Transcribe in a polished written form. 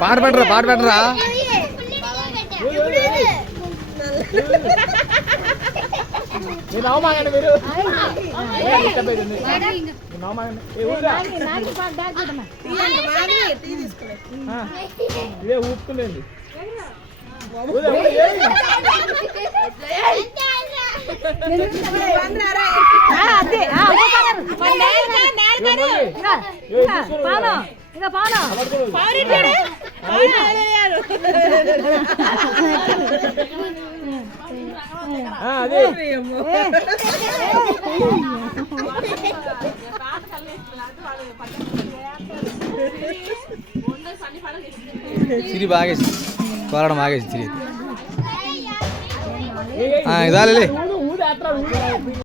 పాట పెట్టరా మీరు నవ్వమాగండి మీరు ఇదే ఊపుతుండేది సిరి బాగేసి కోరడం ఆగేసి సిరి ఇదాలే